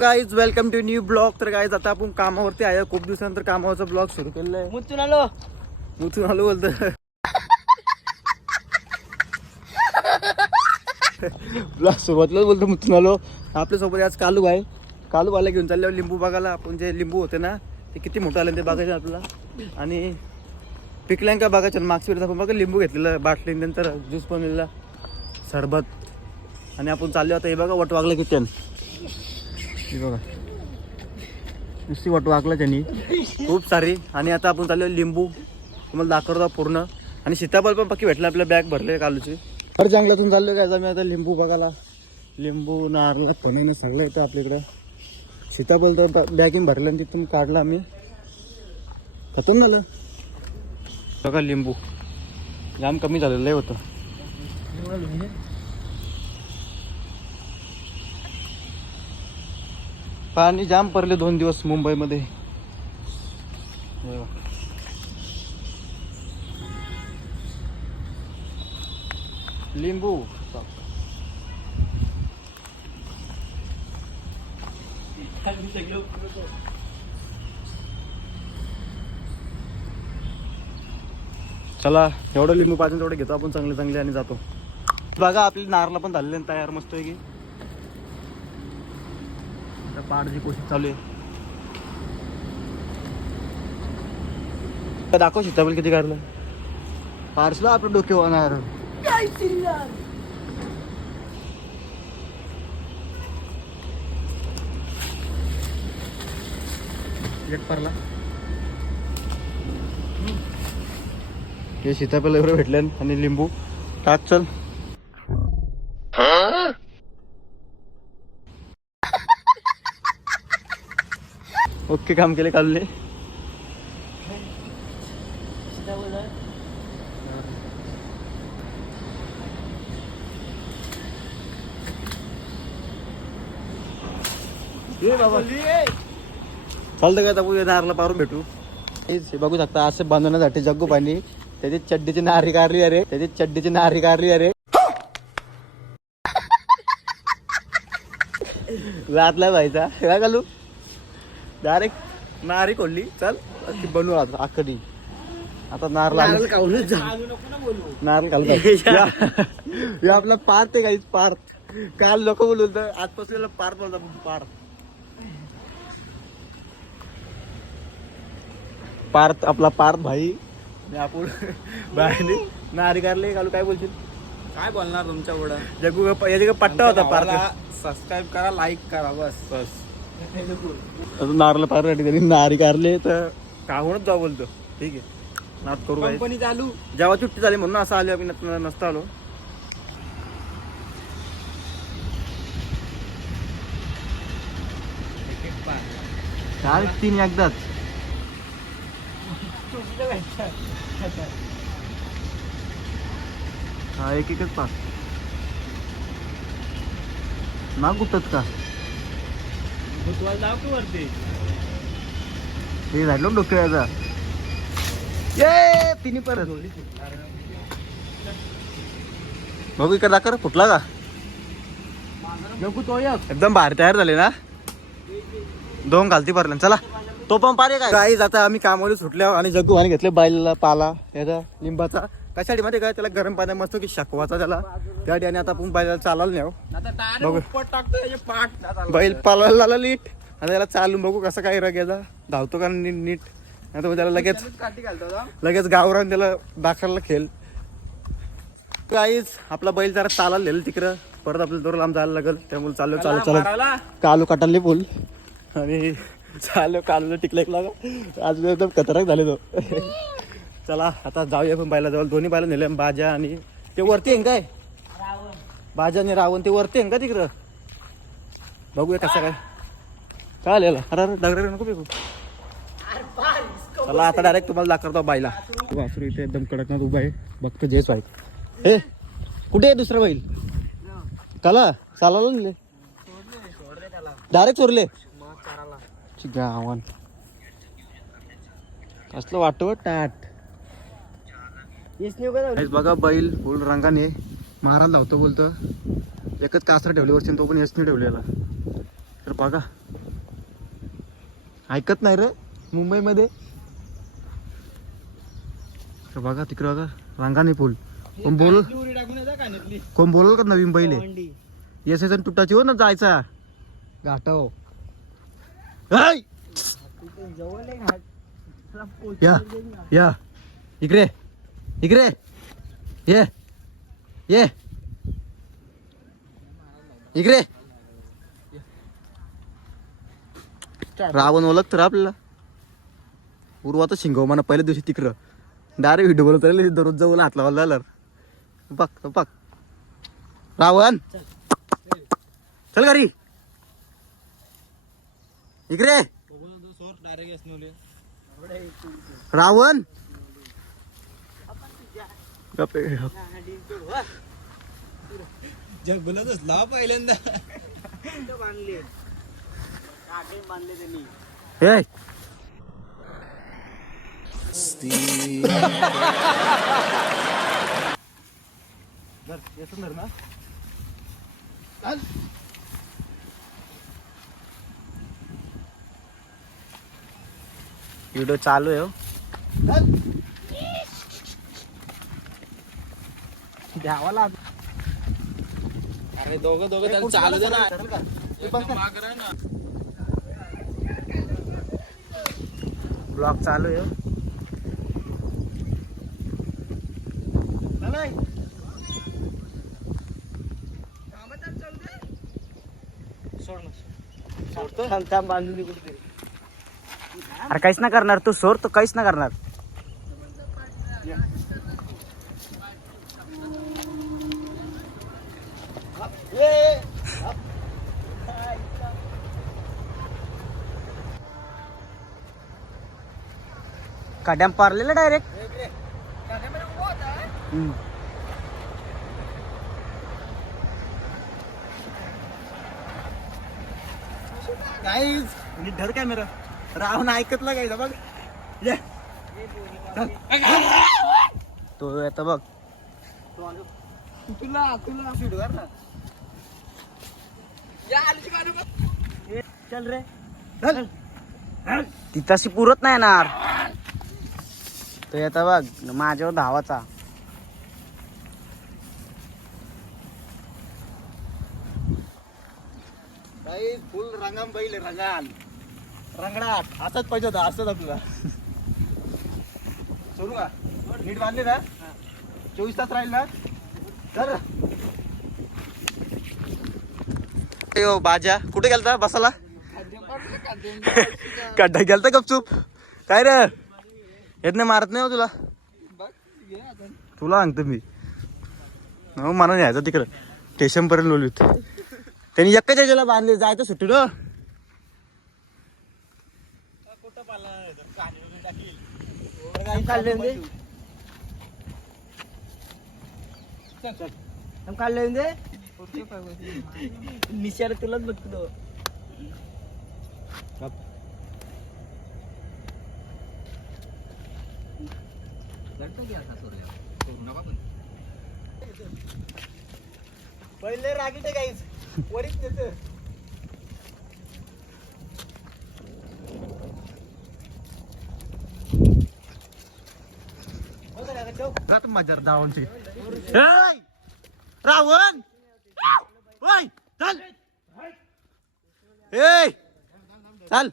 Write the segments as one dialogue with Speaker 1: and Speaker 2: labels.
Speaker 1: Guys welcome to new blog तर guys आता आपण कामावरती आहे. खूप दिवसानंतर कामावरचा ब्लॉग सुरू केलेला आहे
Speaker 2: मुतून आलो.
Speaker 1: मुथून आलो बोलतो. ब्लॉग सुरुवातीलाच बोलतो मुथून आलो. आपल्यासोबत आज कालू आहे. कालू बाला घेऊन चालल्यावर लिंबू बघायला. आपण जे लिंबू होते ना ते किती मोठं आले ते बघायचे आपल्याला. आणि पिकल्यान का बघायचं? मागच्या वेळेस आपण बघा लिंबू घेतलेलं बाटली नंतर ज्यूस बनवलेला सरबत. आणि आपण चाललो आता हे बघा वटवागला किचन. हे बघा. नुसती वटवागला त्यांनी. खूप सारी. आणि आता आपण चाललो लिंबू. तुम्हाला दाखवतो पूर्ण. आणि सीताफळ पण पक्की भेटलं आपल्या बॅग भरले कालूची. तर जंगलातून चाललो काय मी आता लिंबू बघायला. लिंबू नारळ फण्याने सगळं येतं आपल्याकडं. सीताफळ तर बॅगिंग भरलं आणि तिथून काढलं आम्ही. खतम झालं. बघा लिंबू. जाम कमी झालेलं होतं. पाणी जाम पडले दोन दिवस मुंबईमध्ये. लिंबू. चला एवढं लिंबू पाहिजे तेवढं घेतो आपण चांगले चांगले आणि जातो. बघा आपली नारला पण झालेले तयार मस्त आहे की. आता पाडची कोशिश चालू आहे. दाखव सीताफळ किती काढलं. पार्सला आपलं डोके होणार. एक परला. हे सीताफळ एवढं भेटले आणि लिंबू. टाक चल. ओके काम केले काढले चालतं काय आपण नारला पारून भेटू? हेच हे बघू शकता असं बांधण्यासाठी जग्गू पाणी. त्याची चड्डीची नारी कारली अरे. त्याची चड्डीची नारी कारली अरे. लातला व्हायचा काय घालू डायरेक्ट नारी खोलली चल. ती बनवू आता आखडी आता नार लागलं. नारळ घाल हे आपला पार्थ आहे काहीच पार्थ. काल लोक बोलत आजपासून याला पार्थ बोलतात पार्थ. पार्थ आपला पार्थ भाई. आपण बाहेर नारी कारले घालू काय बोलशील?
Speaker 2: काय बोलणार तुमच्या पुढं?
Speaker 1: जगू याच्या पट्टा होता पार्थ.
Speaker 2: सबस्क्राईब करा लाईक करा बस.
Speaker 1: बस. आता नारळ पारसाठी त्यांनी. नारी कारले तर काहूनच जाऊ बोलतो. ठीक आहे. नात करू
Speaker 2: कंपनी चालू.
Speaker 1: जेव्हा सुट्टी झाली म्हणून असं आलो आम्ही नस- नसतो आलो चार तीन एकदाच. हा एक एकच पास. ना गुतत का? हे झालं डोक्याचा. ये तिन्ही परत. बघू इकडे दाखव फुटला का?
Speaker 2: नको तो एक.
Speaker 1: एकदम बाहेर तयार झाले ना? दोन घालती भरल्या चला तो पण पारे काय काही आता आम्ही कामावर सुटल्या आणि जग्गू आणि घेतले बैलाला पाला याचा लिंबाचा. कशासाठी माहिती काय त्याला गरम पाण्या मस्त की शकवाचा त्याला. त्यासाठी आणि आता आपण बैलाला चालायला
Speaker 2: आता टायर
Speaker 1: बघू. बैल पालायला नीट आणि त्याला चालून बघू कसं काय रग याचा धावतो का नीट नीट. नाही तर त्याला लगेच? लगेच गावरान त्याला दाखवायला खेळ. काहीच आपला बैल जरा चालायला नेलं तिकडं. परत आपल्याला दोर लांब जायला लागल. त्यामुळे चाललो चालू चालू? कालू काटाले फुल. आणि चालू कालूला टिकला आज एकदम खतरनाक झाले तो. चला आता जाऊया पण बायला जवळ दोन्ही बायला नेले बाजा आणि ते वरती आहे काय? बाजा आणि रावण ते वरती आहे का तिकडं? बघूया कसं काय. चालेल. अरे अरे डगरे नको बघू चला आता डायरेक्ट तुम्हाला दाखवतो बाईला. वासरू इथे एकदम कडकनाथ उभा आहे. बघतो जेच बाईक हे कुठे आहे दुसरं बैल? कला चालायला नेले डायरेक्ट चोरले. गावान. कसलं वाटव टाट. बघा बैल फुल रंगाने मारायला धावतो बोलतो. एकच कासर ठेवली वरती तो पण यशने ठेवलेला. तर बघा. ऐकत नाही रे मुंबईमध्ये. तर बघा तिकडे बघा रांगाने पूल कोण बोल कोण बोलल का नवीन पहिले येस येसन तुटाची हो ना जायचा. घाटाव ऐ! या या. इकडे. इकडे. ये. ये. इकडे. रावण ओळख तर आपल्याला. उर्वाचा शिंगव म्हणा पहिल्या दिवशी तिकडं. डायरेक्ट व्हिडिओ बोलत राहिले दररोज जाऊन हातला लावायला झालं बघ बघ. रावण. चल घरी. इकडे. रावण. गप्पे.
Speaker 2: जग बोलतच लाव पहिल्यांदा.
Speaker 1: ए व्हिडिओ चालू आहे हो. द्यावाला
Speaker 2: अरे दोघं दोघं त्याला चालू दे ना. माग राह ना.
Speaker 1: ब्लॉग चालू आहे हो. अरे काहीच ना करणार. तू सोड तो काहीच ना करणार. काड्याम पारलेला डायरेक्ट नीट धर कॅमेरा राहून ऐकतला काय बघ. तो आता बघ.
Speaker 2: तुला तुला
Speaker 1: ना.
Speaker 2: या आलीची गाडी बघ.
Speaker 1: चल रे. चल. तिथाशी पुरत नाही येणार. तो येता बघ माझ्यावर धावाचा. काही फुल रंगाम बैल रंगान रंगडाट असंच पाहिजे होता असंच आपला सोडू का? नीट बांधले ना? चोवीस तास राहील. ना तर यो बाजा कुठे गेलता बसाला खड्डा गेलता गपचूप काय रे? येत नाही मारत नाही हो तुला. तुला सांगतो मी. हो मला न्यायचं तिकडं. स्टेशन पर्यंत लोलीत त्यांनी एकाच याच्याला बांधले जायचं सुट्टी रो निशार तुलाच बघतो. पहिले रागीट काहीच वरीच त्याच. माझ्या रावणची रावण! ओय! चल! ए! चल!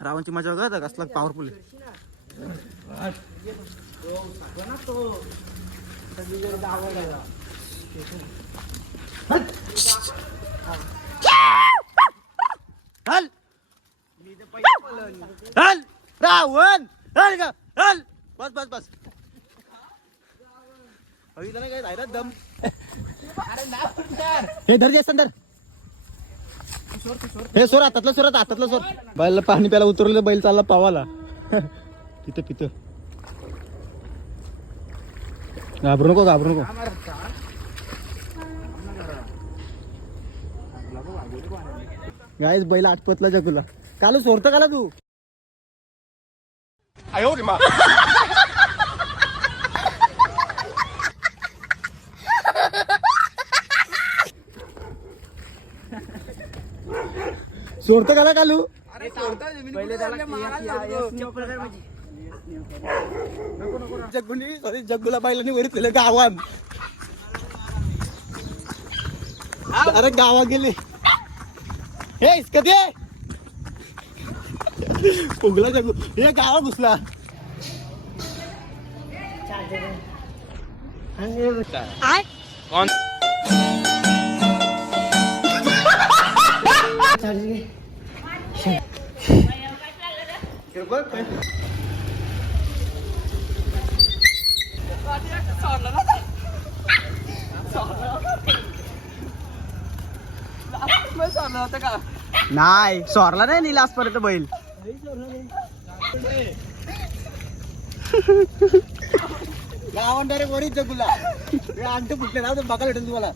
Speaker 1: रावणची मजा बघा आता कसला पॉवरफुल चल! चल! रावण! चल का चल! बस बस बस बघितलं नाही काय राहिलं दम हे धर जे संदर हे सोर हातातलं सोर हातातलं सोर. बैलला पाणी प्यायला उतरलं बैल चालला पावाला. तिथं पितं घाबरू नको घाबरू नको. गायच बैल आठपतला जगुला. कालू सोडतं काला तू? सोडतं का कालू? जग्गुनी सॉरी जग्गूला बैलांनी वरी तुला गावात. अरे गावात गेले. हे कधी उगला जग्गू हे गावात घुसला.
Speaker 3: नाही सोरला नाही नीला आजपर्यंत बैल.
Speaker 1: गावात डायरेक्ट वरीच जग्गूला हे अंगठे फुटले ना तर बघायला भेटेल तुम्हाला.